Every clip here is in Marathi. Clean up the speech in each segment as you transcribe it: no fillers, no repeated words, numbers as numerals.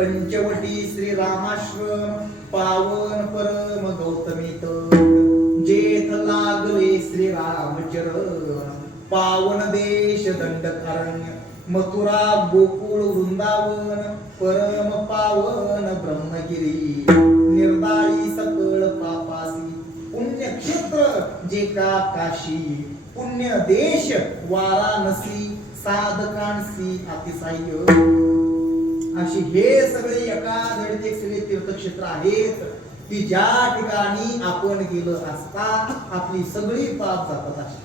पंचवटी श्री रामाश्रम पावन परम गौतमीत जेथ लागले श्री रामचरण पावन देश दंडकारण्य मथुरा गोकुळ वृंदावन परम पावन ब्रह्मगिरी निर्दाळी सकळ पापासी पुण्यक्षेत्र जे का काशी पुण्य देश वाराणसी साधकांसी अतिसाह्य अशी हे सगळे एका धडीत सगळे तीर्थक्षेत्र आहेत की ज्या ठिकाणी आपण गेलो असता आपली सगळी पाप जातात अशी.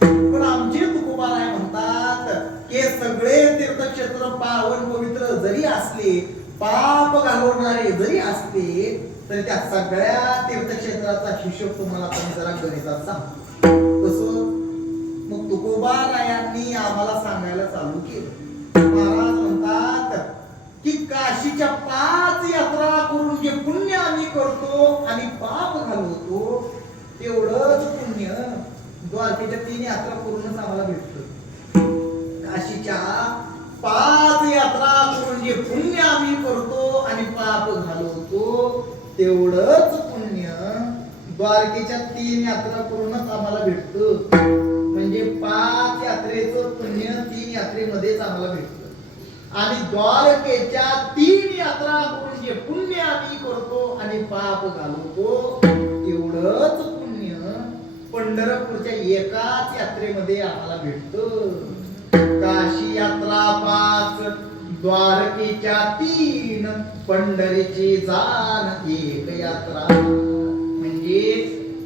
पण आमचे तुकोबाराय म्हणतात की सगळे तीर्थक्षेत्र पावन पवित्र जरी असले पाप घालवणारे जरी असले तरी त्या सगळ्या तीर्थक्षेत्राचा हिशोब तुम्हाला आपण जरा गणितात सांगतो. कसं मग तुकोबारायांनी आम्हाला सांगायला चालू केलं. महाराज म्हणतात की काशीच्या 5 यात्रा करून जे पुण्य आम्ही करतो आणि पाप घालवतो तेवढंच पुण्य द्वारकेच्या 3 यात्रा करूनच आम्हाला भेटतं. काशीच्या 5 यात्रा करून जे पुण्य आम्ही करतो आणि पाप घालवतो तेवढंच पुण्य द्वारकेच्या 3 यात्रा करूनच आम्हाला भेटतं. म्हणजे 5 यात्रेचं पुण्य 3 यात्रेमध्येच आम्हाला भेटतं. आणि द्वारकेच्या 3 यात्रा करून जे पुण्य आम्ही करतो आणि पाप घालवतो तेवढंच पुण्य पंढरपूरच्या एकाच यात्रेमध्ये आम्हाला भेटतं. काशी यात्रा 5 द्वारकेच्या 3 पंढरीची जाण 1 यात्रा. म्हणजे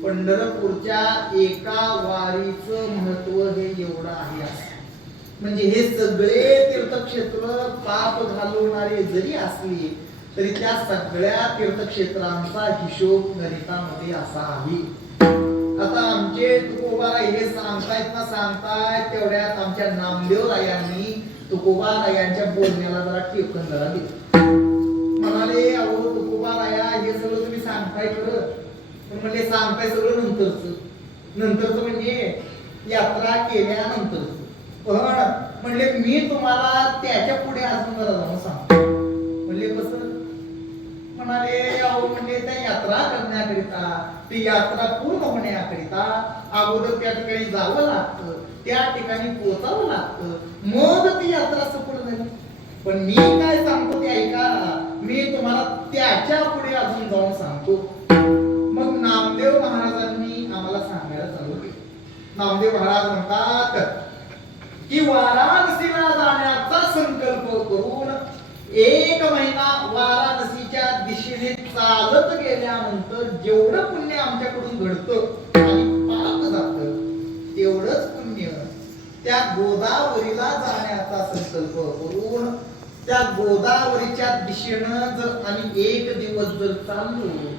पंढरपूरच्या एका वारीचं महत्व हे एवढं आहे. म्हणजे हे सगळे तीर्थक्षेत्र पाप घालवणारे जरी असले तरी त्या सगळ्या तीर्थक्षेत्रांचा हिशोब गणितामध्ये असा आहे. आता आमचे तुकोबाराय हे सांगतायत ना सांगतायत तेवढ्यात आमच्या नामदेवरायांनी तुकोबारायांच्या बोलण्याला जरा टेकन जरा दिलं. म्हणाले अहो तुकोबाराया हे सगळं तुम्ही सांगताय खरं पण म्हणजे सांगताय सगळं नंतरच म्हणजे यात्रा केल्यानंतरच. पण म्हणले मी तुम्हाला त्याच्या पुढे अजून जरा जाऊन सांगतो. म्हणले कसं? म्हणाले अहो म्हणजे त्या यात्रा करण्याकरिता ती यात्रा पूर्ण होण्याकरिता अगोदर त्या ठिकाणी जावं लागतं त्या ठिकाणी पोहोचावं लागतं मग ती यात्रा सफल झाली. पण मी काय सांगतो ते ऐका मी तुम्हाला त्याच्या पुढे अजून जाऊन सांगतो. मग नामदेव महाराजांनी आम्हाला सांगायला चालू केलं. नामदेव महाराज म्हणतात की वाराणसीला जाण्याचा संकल्प करून 1 महिना वाराणसीच्या दिशेने चालत गेल्यानंतर जेवढं पुण्य आमच्याकडून घडतं आणि पाप जातं तेवढंच पुण्य त्या गोदावरीला जाण्याचा संकल्प करून त्या गोदावरीच्या दिशेनं जर आम्ही 1 दिवस जर चाललो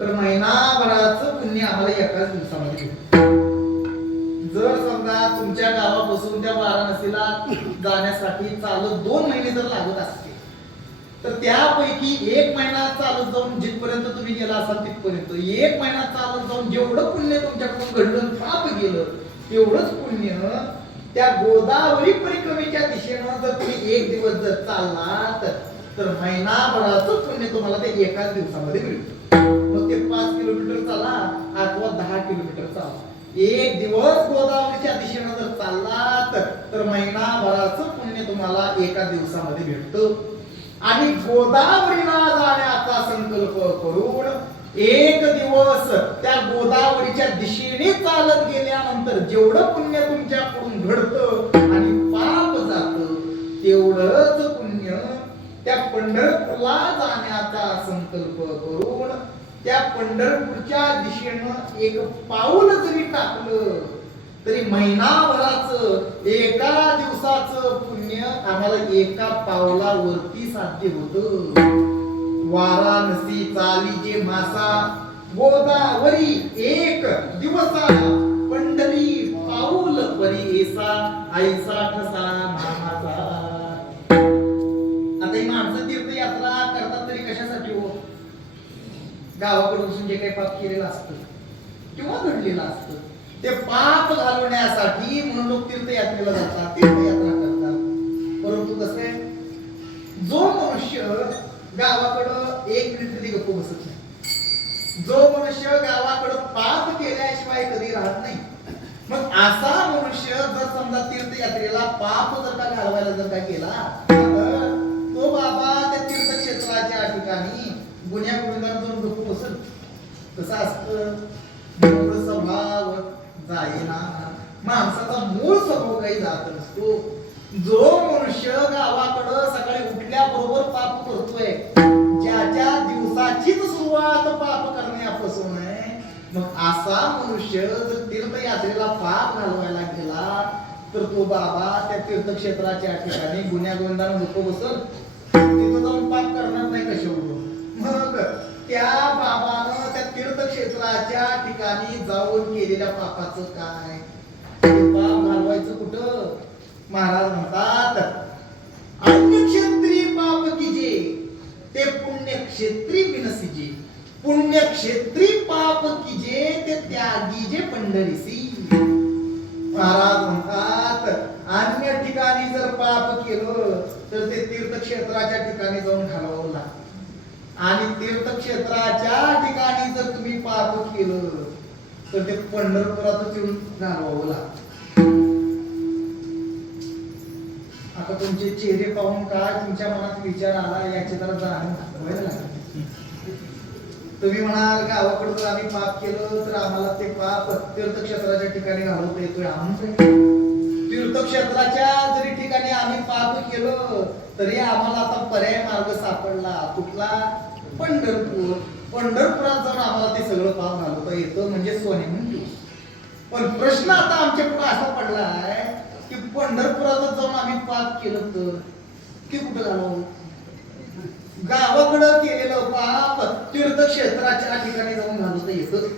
तर महिनाभराचं पुण्य आम्हाला एकाच दिवसामध्ये भेटतं. जर समजा तुमच्या गावापासून त्या वाराणसीला जाण्यासाठी चालत 2 महिने जर लागत असते तर त्यापैकी 1 महिना चालत जाऊन जिथपर्यंत तुम्ही गेला असाल तिथपर्यंत 1 महिना चालत जाऊन जेवढं पुण्य तुमच्याकडून घडलं पाप गेलं तेवढंच पुण्य त्या गोदावरी परिक्रमेच्या दिशेनं जर तुम्ही 1 दिवस जर चाललात तर महिनाभराचं पुण्य तुम्हाला ते एकाच दिवसामध्ये मिळतं. मग ते 5 किलोमीटर चाला अथवा 10 किलोमीटर चाला 1 दिवस गोदावरीच्या दिशेनं जर चाललात तर महिनाभराचं पुण्य तुम्हाला एका दिवसामध्ये भेटतं. आणि गोदावरीला जाण्याचा संकल्प करून 1 दिवस त्या गोदावरीच्या दिशेने चालत गेल्यानंतर जेवढं पुण्य तुमच्याकडून घडतं आणि पाप जातं तेवढंच पुण्य त्या पंढरपूरला जाण्याचा संकल्प करून त्या पंढरपूरच्या दिशेनं 1 पाऊल जरी टाकलं तरी महिनाभराचं एका दिवसाचं पुण्य आम्हाला एका पावलावरती साध्य होतं. वाराणसी चाली जे मासा गोदावरी 1 दिवसा पंढरी पाऊल परी ऐसा ऐसा ठसा नामाचा. आता ही माणसं तीर्थयात्रा करतात तरी कशासाठी हो? गावाकडून जे काही पाप केलेलं असतं किंवा घडलेलं असतं ते पाप घालवण्यासाठी म्हणून लोक तीर्थयात्रेला जातात तीर्थयात्रा करतात. परंतु कसे जो गावाकडं एक मिनिट तरी गप्प बसत नाही. जो मनुष्य गावाकडं पाप केल्याशिवाय कधी राहत नाही, मग असा मनुष्य जर समजा तीर्थयात्रेला पाप जर का घालवायला जर का गेला, तर तो बाबा त्या तीर्थक्षेत्राच्या ठिकाणी गुन्ह्या गोविंदाला जाऊन गप्प बसल. कसं असतं, स्वभाव जाईना, माणसाचा मूळ स्वभाव काही जात नसतो. जो मनुष्य गावाकडं सकाळी उठल्याबरोबर पाप करतोय, ज्याच्या दिवसाचीच सुरुवात पाप करण्यापासून आहे, मग असा मनुष्य जर तीर्थयात्रेला पाप घालवायला गेला, तर तो बाबा त्या तीर्थक्षेत्राच्या ठिकाणी गुन्ह्या गोविंदानं गप्प बसल. तिथं जाऊन पाप करणार नाही कशावरून. मग त्या बाबानं त्या तीर्थक्षेत्राच्या ठिकाणी जाऊन केलेल्या पापाचं काय, पाप घालवायचं कुठं. महाराज म्हणतात, अन्यक्षेत्री पाप कीजे ते पुण्यक्षेत्री विनसिजे, पुण्यक्षेत्री पाप कीजे ते त्यागीजे पंढरीसी. महाराज म्हणतात, अन्य ठिकाणी जर पाप केलं तर ते तीर्थक्षेत्राच्या ठिकाणी जाऊन घालवावं लागतं, आणि तीर्थक्षेत्राच्या ठिकाणी जर तुम्ही पाप केलं तर ते पंढरपुरातच येऊन घालवावं लागतं. आता तुमचे चेहरे पाहून काय तुमच्या मनात विचार आला याची जरा जाणीव व्हायला लागली. तुम्ही म्हणाल गावाकडे जर आम्ही पाप केलं तर आम्हाला ते पाप तीर्थक्षेत्राच्या ठिकाणी घालवता येतोय. तीर्थक्षेत्राच्या जरी ठिकाणी आम्ही पाप केलं तरी आम्हाला आता पर्याय मार्ग सापडला. कुठला? पंढरपूर. पंढरपुरात जाऊन आम्हाला ते सगळं पाप घालवता येतं, म्हणजे सोने म्हणतो. पण प्रश्न आता आमच्या पुढे असा पडलाय की पंढरपुरात जाऊन आम्ही पाप केलं तर की कुठं घालवू? गावाकडं केलेलं पाप तीर्थक्षेत्राच्या ठिकाणी जाऊन घालवता येतं.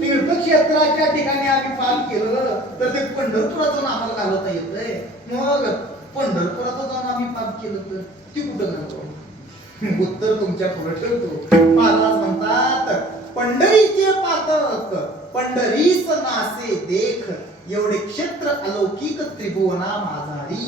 तीर्थक्षेत्राच्या ठिकाणी आम्ही पाप केलं तर ते पंढरपुरात जाऊन आम्हाला घालवता येतंय. मग पंढरपुरात जाऊन आम्ही पाप केलं तर ती कुठं घालवू? उत्तर तुमच्या पुढे ठेवतो. महाराज म्हणतात, पंढरीचे पातक पंढरीस नासे देख, एवढे क्षेत्र अलौकिक त्रिभुवना माझारी.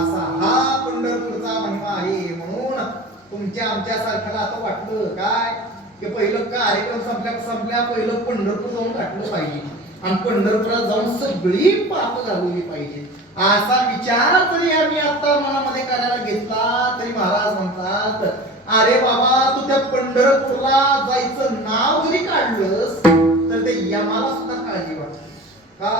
असा हा पंढरपूरचा महिमा आहे. म्हणून तुमच्या आमच्या सारख्याला आता वाटलं काय की पहिलं कार्यक्रम संपल्या पहिलं पंढरपूर जाऊन गाठलं पाहिजे आणि पंढरपुरात जाऊन सगळी पाप घालवली पाहिजे, असा विचार जरी आम्ही आता मनामध्ये करायला घेतला तरी महाराज म्हणतात, अरे बाबा तू त्या पंढरपूरला जायचं नाव जरी काढलंस तर ते यमाला सुद्धा काळजी वाटते. का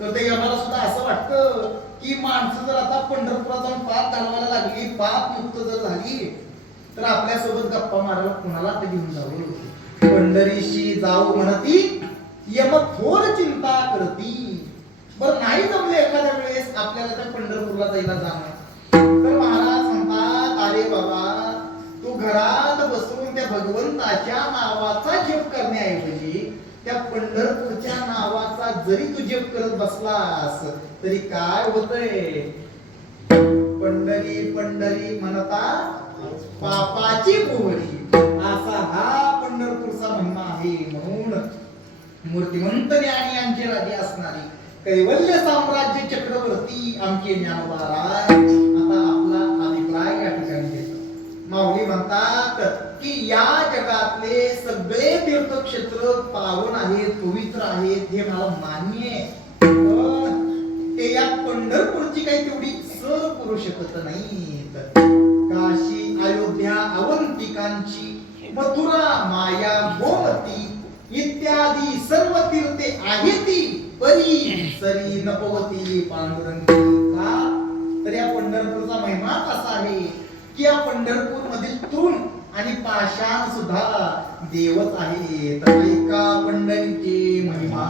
तर ते यमाला सुद्धा असं वाटतं की माणसं जर आता पंढरपुरात जाऊन पाप घालवायला लागली, पाप मुक्त जर झाली तर आपल्यासोबत गप्पा मारायला कुणाला तर घेऊन जावं. पंढरीशी जाऊ म्हणती यम थोर चिंता करती. बरं नाही जमले एखाद्या वेळेस आपल्याला त्या पंढरपूरला जायला जाणार, तर महाराज म्हणतात, अरे बाबा तू घरात बसून त्या भगवंताच्या नावाचा जप करण्याऐवजी त्या पंढरपूरच्या नावाचा जरी तू जप करत बसलास तरी काय होतंय? पंढरी पंढरी म्हणता पापाची मोहरी, असा हा पंढरपूरचा महिमा आहे. म्हणून मूर्तिमंत ज्ञानी आमचे राजे असणारी कैवल्य साम्राज्य चक्रवर्ती आमचे ज्ञानोबा. आता आपला अभिप्राय या ठिकाणी देतो. माऊली म्हणतात की या जगातले सगळे तीर्थक्षेत्र पावन आहेत, पवित्र आहेत, हे मला मान्य आहे, पण ते या पंढरपूरची काही तेवढी सर करू शकत नाहीत. काशी अयोध्या अवंतिकांची मथुरा माया गोमती इत्यादी सर्व तीर्थे आहेती, परी सरी नपवती पांडुरंगी. का तर या पंढरपूरचा महिमा कसा आहे की या पंढरपूर मधील तृण आणि पाषाण सुद्धा देवच आहेत. ऐका पंढरीचे महिमा,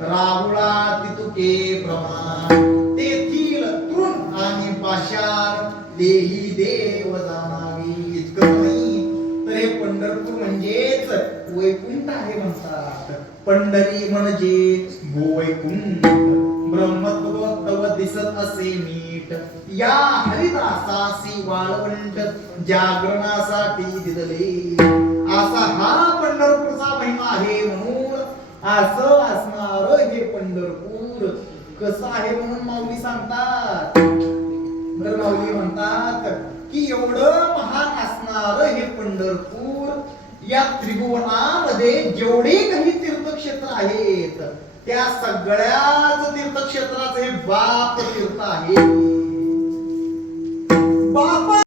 राहुळा तितुके प्रमाण, तेथील तृण आणि पाषाण देही देव जाणावी. इतकं नाही तर हे पंढरपूर म्हणजेच वैकुंठ आहे म्हणतात. पंढरी म्हणजे गोवैकुंठ. ब्रह्मत्व तव दिसत असे मीठ, या हरिदासासी वाळवंट जागरणासाठी दिदले. असा हा पंढरपूरचा महिमा आहे. म्हणून असं असणार हे पंढरपूर कसं आहे म्हणून माऊली सांगतात. तर माऊली म्हणतात की एवढं महान असणार हे पंढरपूर, या त्रिभुवनामध्ये जेवढे काही तीर्थक्षेत्र आहेत त्या सगळ्याच तीर्थक्षेत्राचे हे बाप तीर्थ आहे.